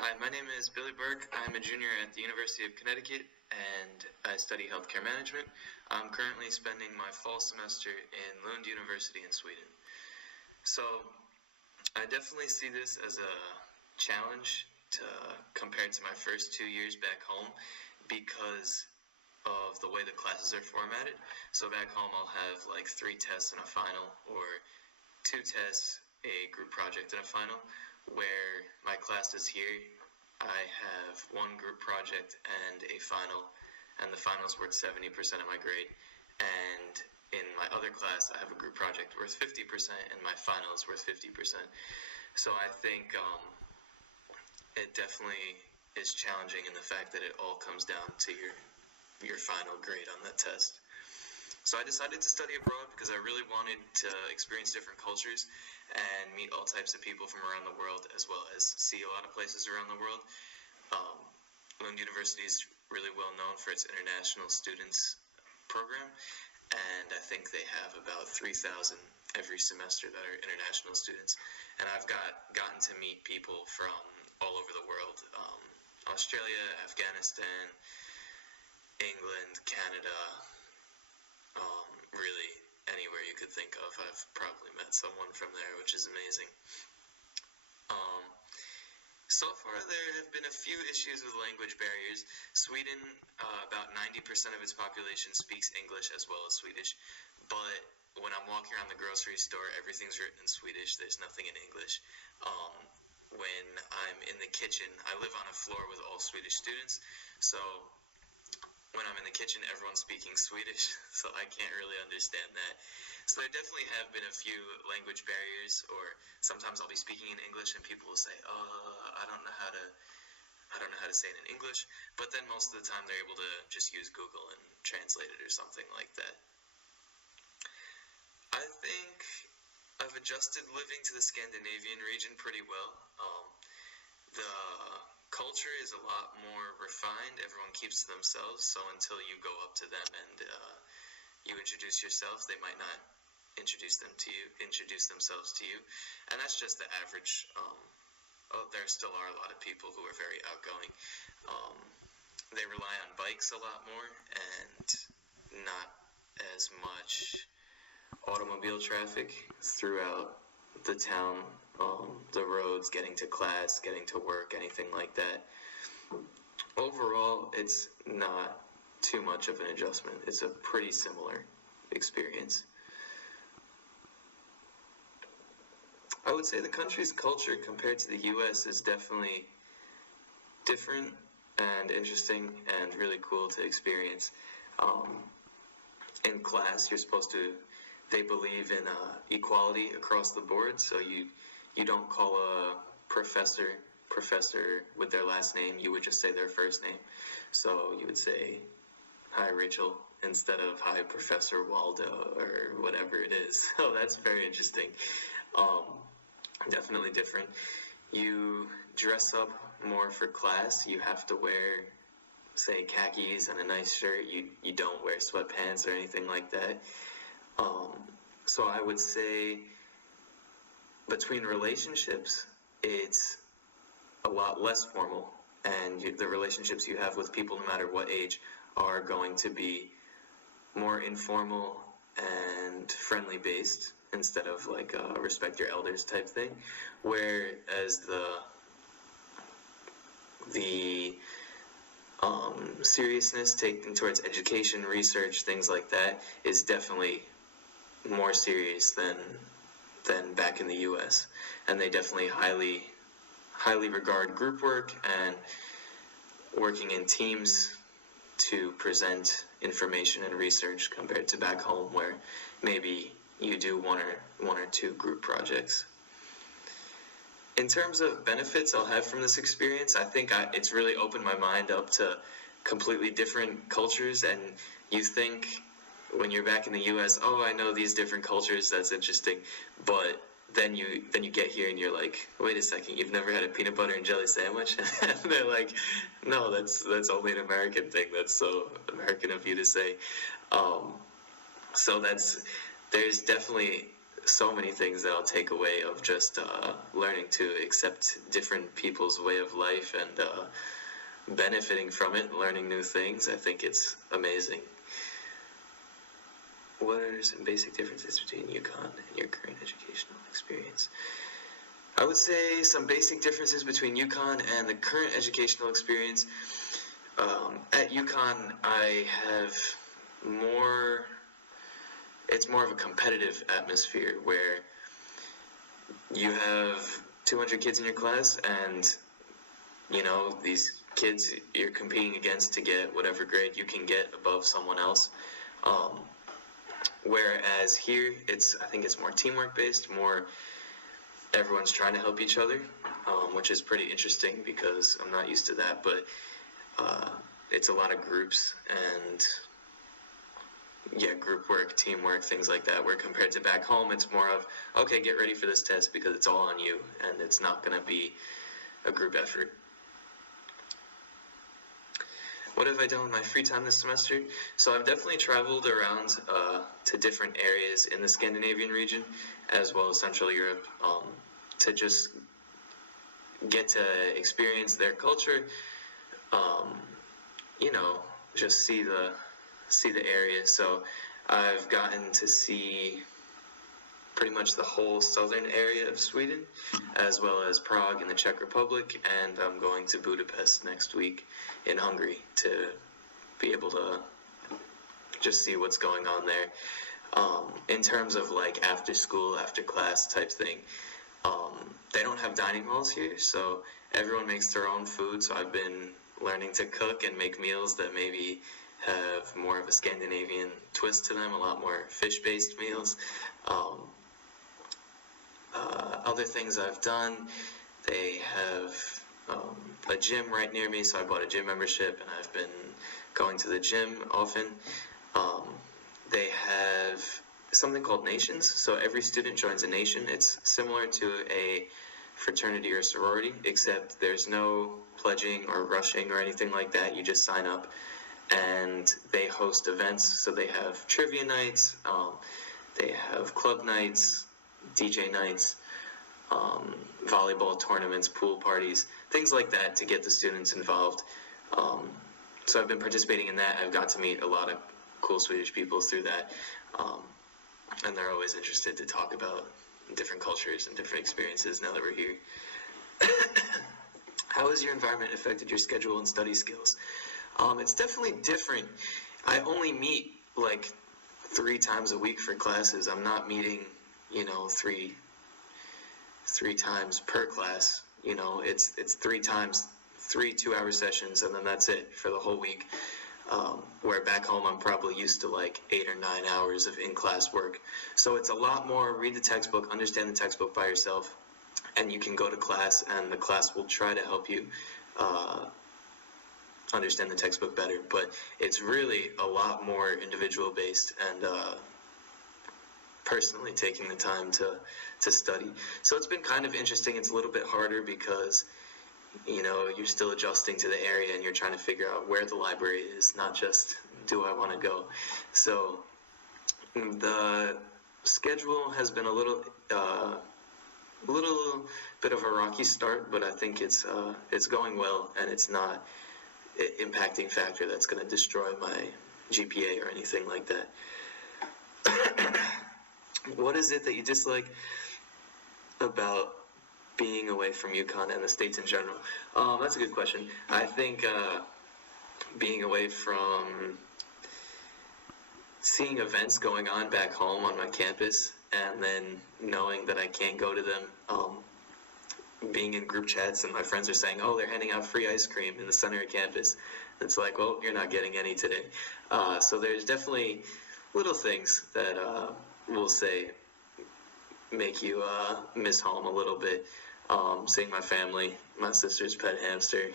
Hi, my name is Billy Burke. I'm a junior at the University of Connecticut and I study healthcare management. I'm currently spending my fall semester in Lund University in Sweden. So I definitely see this as a challenge compared to my first 2 years back home because of the way the classes are formatted. So back home I'll have like 3 tests and a final, or 2 tests, a group project, and a final. Where my classes here, I have 1 group project and a final, and the final is worth 70% of my grade. And in my other class, I have a group project worth 50%, and my final is worth 50%. So I think it definitely is challenging in the fact that it all comes down to your final grade on that test. So I decided to study abroad because I really wanted to experience different cultures and meet all types of people from around the world, as well as see a lot of places around the world. Lund University is really well known for its international students program, and I think they have about 3,000 every semester that are international students. And I've gotten to meet people from all over the world: Australia, Afghanistan, England, Canada. Really anywhere you could think of, I've probably met someone from there, which is amazing. So far, there have been a few issues with language barriers. Sweden, about 90% of its population speaks English as well as Swedish, but when I'm walking around the grocery store, everything's written in Swedish. There's nothing in English. When I'm in the kitchen, I live on a floor with all Swedish students, so when I'm in the kitchen, everyone's speaking Swedish, so I can't really understand that. So there definitely have been a few language barriers, or sometimes I'll be speaking in English and people will say, I don't know how to say it in English, but then most of the time they're able to just use Google and translate it or something like that. I think I've adjusted living to the Scandinavian region pretty well. The culture is a lot more refined. Everyone keeps to themselves, so until you go up to them and you introduce yourself, they might not introduce themselves to you, and that's just the average. There still are a lot of people who are very outgoing. They rely on bikes a lot more and not as much automobile traffic throughout the town, the roads, getting to class, getting to work, anything like that. Overall, it's not too much of an adjustment. It's a pretty similar experience. I would say the country's culture compared to the US is definitely different and interesting and really cool to experience. In class, they believe in equality across the board, so you don't call a professor with their last name. You would just say their first name. So you would say, "Hi, Rachel," instead of "Hi, Professor Waldo," or whatever it is. So that's very interesting. Definitely different. You dress up more for class. You have to wear, say, khakis and a nice shirt. You don't wear sweatpants or anything like that. So I would say between relationships, it's a lot less formal, and the relationships you have with people, no matter what age, are going to be more informal and friendly based instead of like a respect your elders type thing. Whereas the seriousness taken towards education, research, things like that is definitely more serious than back in the US, and they definitely highly regard group work and working in teams to present information and research compared to back home, where maybe you do one or two group projects. In terms of benefits I'll have from this experience, I think it's really opened my mind up to completely different cultures, and you think when you're back in the US, I know these different cultures, that's interesting, but then you get here and you're like, wait a second, you've never had a peanut butter and jelly sandwich? And they're like, no, that's only an American thing. That's so American of you to say. So there's definitely so many things that I'll take away of just learning to accept different people's way of life and benefiting from it and learning new things. I think it's amazing. What are some basic differences between UConn and your current educational experience? I would say some basic differences between UConn and the current educational experience. At UConn, I have it's more of a competitive atmosphere where you have 200 kids in your class, and these kids you're competing against to get whatever grade you can get above someone else. Whereas here, I think it's more teamwork based, more everyone's trying to help each other, which is pretty interesting because I'm not used to that, but it's a lot of groups and group work, teamwork, things like that, where compared to back home, it's more of, okay, get ready for this test because it's all on you, and it's not going to be a group effort. What have I done with my free time this semester? So I've definitely traveled around to different areas in the Scandinavian region, as well as Central Europe, to just get to experience their culture, just see the area. So I've gotten to see pretty much the whole southern area of Sweden, as well as Prague in the Czech Republic, and I'm going to Budapest next week in Hungary to be able to just see what's going on there. In terms of like after school, after class type thing, they don't have dining halls here, so everyone makes their own food, so I've been learning to cook and make meals that maybe have more of a Scandinavian twist to them, a lot more fish-based meals. Other things I've done, they have a gym right near me, so I bought a gym membership, and I've been going to the gym often. They have something called nations, so every student joins a nation. It's similar to a fraternity or sorority, except there's no pledging or rushing or anything like that. You just sign up, and they host events. So they have trivia nights, they have club nights, DJ nights, volleyball tournaments, pool parties, things like that to get the students involved. So I've been participating in that. I've got to meet a lot of cool Swedish people through that, and they're always interested to talk about different cultures and different experiences now that we're here. How has your environment affected your schedule and study skills? It's definitely different. I only meet like 3 times a week for classes. I'm not meeting, three times per class. It's 3 times, 3 2-hour sessions, and then that's it for the whole week. Where back home I'm probably used to like 8 or 9 hours of in-class work. So it's a lot more read the textbook, understand the textbook by yourself, and you can go to class and the class will try to help you understand the textbook better. But it's really a lot more individual based and personally taking the time to study. So it's been kind of interesting. It's a little bit harder because you're still adjusting to the area and you're trying to figure out where the library is, not just do I want to go. So the schedule has been a little bit of a rocky start, but I think it's going well, and it's not an impacting factor that's going to destroy my GPA or anything like that. What is it that you dislike about being away from UConn and the States in general? That's a good question. I think being away from seeing events going on back home on my campus and then knowing that I can't go to them, being in group chats and my friends are saying, oh, they're handing out free ice cream in the center of campus. It's like, well, you're not getting any today. So there's definitely little things that we'll say make you miss home a little bit. Seeing my family, my sister's pet hamster.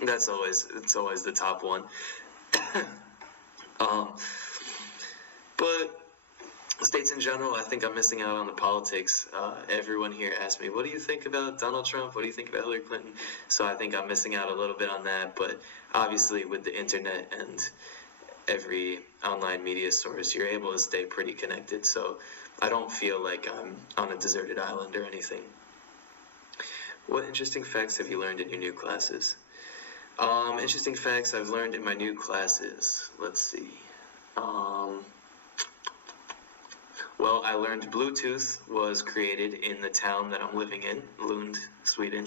It's always the top one. But States in general, I think I'm missing out on the politics. Everyone here asks me, what do you think about Donald Trump? What do you think about Hillary Clinton? So I think I'm missing out a little bit on that. But obviously with the internet and every online media source, you're able to stay pretty connected. So I don't feel like I'm on a deserted island or anything. What interesting facts have you learned in your new classes? Interesting facts I've learned in my new classes. Let's see. Well, I learned Bluetooth was created in the town that I'm living in, Lund, Sweden.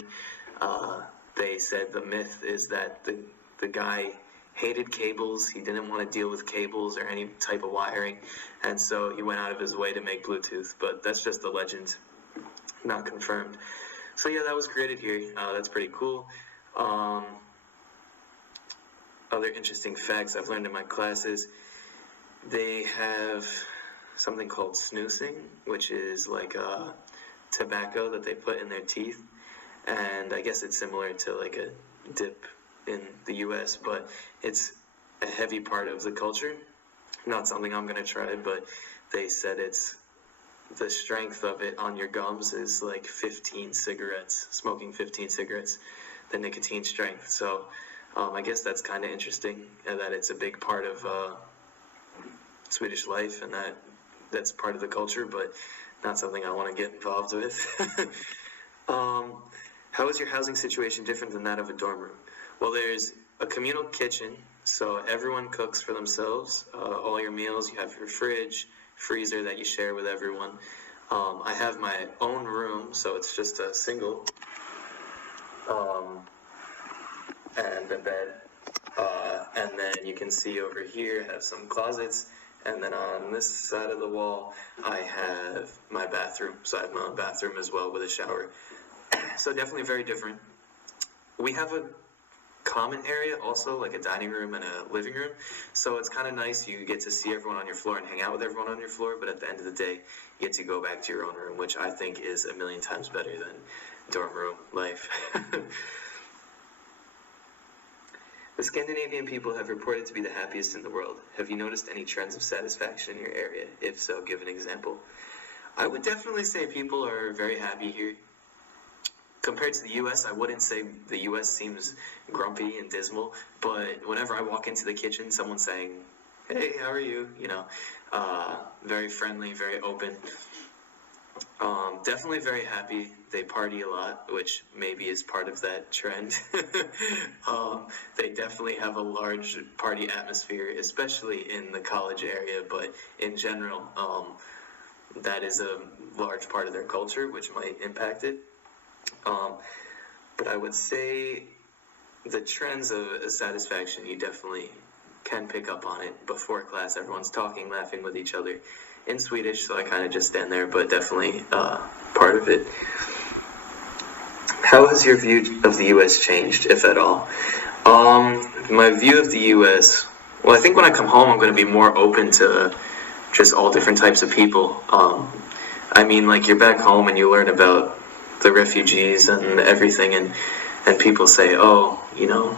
They said the myth is that the guy hated cables. He didn't want to deal with cables or any type of wiring, and so he went out of his way to make Bluetooth. But that's just a legend, not confirmed. So yeah, that was created here. That's pretty cool. Other interesting facts I've learned in my classes, they have something called snoozing, which is like tobacco that they put in their teeth, and I guess it's similar to like a dip in the US, but it's a heavy part of the culture. Not something I'm gonna try, but they said it's the strength of it on your gums is like 15 cigarettes, smoking 15 cigarettes, the nicotine strength. So I guess that's kind of interesting, and that it's a big part of Swedish life, and that's part of the culture, but not something I want to get involved with. How is your housing situation different than that of a dorm room? Well, there's a communal kitchen, so everyone cooks for themselves. All your meals, you have your fridge, freezer that you share with everyone. I have my own room, so it's just a single, and a bed. And then you can see over here, I have some closets. And then on this side of the wall, I have my bathroom. So I have my own bathroom as well with a shower. So definitely very different. We have a common area also, like a dining room and a living room. So it's kind of nice. You get to see everyone on your floor and hang out with everyone on your floor. But at the end of the day, you get to go back to your own room, which I think is a million times better than dorm room life. The Scandinavian people have reported to be the happiest in the world. Have you noticed any trends of satisfaction in your area? If so, give an example. I would definitely say people are very happy here. Compared to the U.S., I wouldn't say the U.S. seems grumpy and dismal, but whenever I walk into the kitchen, someone's saying, "Hey, how are you?" You know, very friendly, very open. Definitely very happy. They party a lot, which maybe is part of that trend. They definitely have a large party atmosphere, especially in the college area, but in general, that is a large part of their culture, which might impact it. But I would say the trends of satisfaction, you definitely can pick up on it. Before class, everyone's talking, laughing with each other in Swedish, so I kind of just stand there, but definitely part of it. How has your view of the U.S. changed, if at all? My view of the U.S., well, I think when I come home, I'm going to be more open to just all different types of people. I mean, like, you're back home and you learn about the refugees and everything, and people say, oh, you know,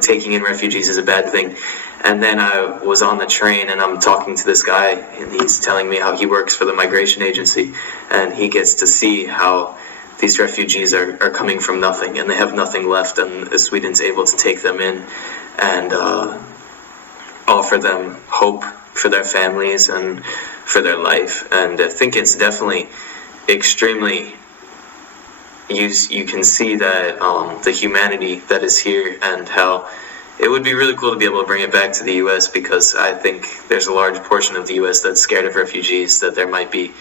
taking in refugees is a bad thing. And then I was on the train and I'm talking to this guy and he's telling me how he works for the migration agency, and he gets to see how these refugees are coming from nothing and they have nothing left, and Sweden's able to take them in and offer them hope for their families and for their life. And I think it's definitely extremely, you can see that the humanity that is here, and how it would be really cool to be able to bring it back to the U.S., because I think there's a large portion of the U.S. that's scared of refugees, that there might be,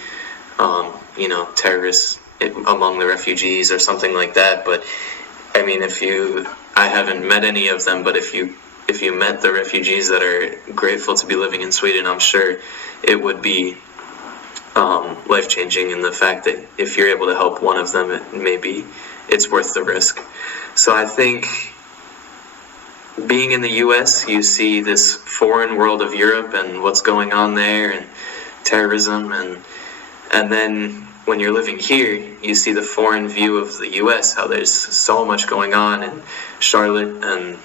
terrorists among the refugees or something like that. But I mean, I haven't met any of them, but if you met the refugees that are grateful to be living in Sweden, I'm sure it would be life-changing in the fact that if you're able to help one of them, maybe it's worth the risk. So I think being in the U.S., you see this foreign world of Europe and what's going on there, and terrorism, and then when you're living here, you see the foreign view of the U.S., how there's so much going on in Charlotte, and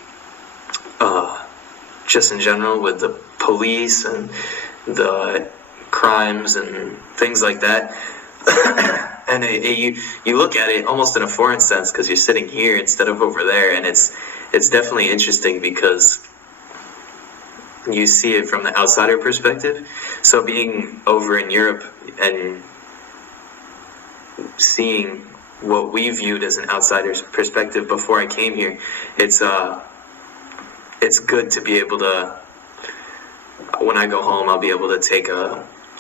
just in general with the police and the crimes and things like that. And you look at it almost in a foreign sense, because you're sitting here instead of over there, and it's definitely interesting, because you see it from the outsider perspective. So being over in Europe and seeing what we viewed as an outsider's perspective before I came here, it's good to be able to, when I go home, I'll be able to take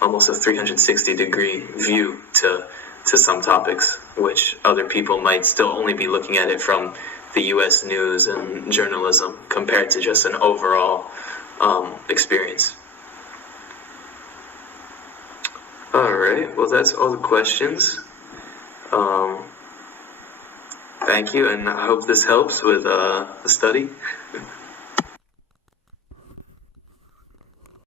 almost a 360-degree view to some topics, which other people might still only be looking at it from the U.S. news and journalism compared to just an overall experience. Alright, well that's all the questions. Thank you, and I hope this helps with the study.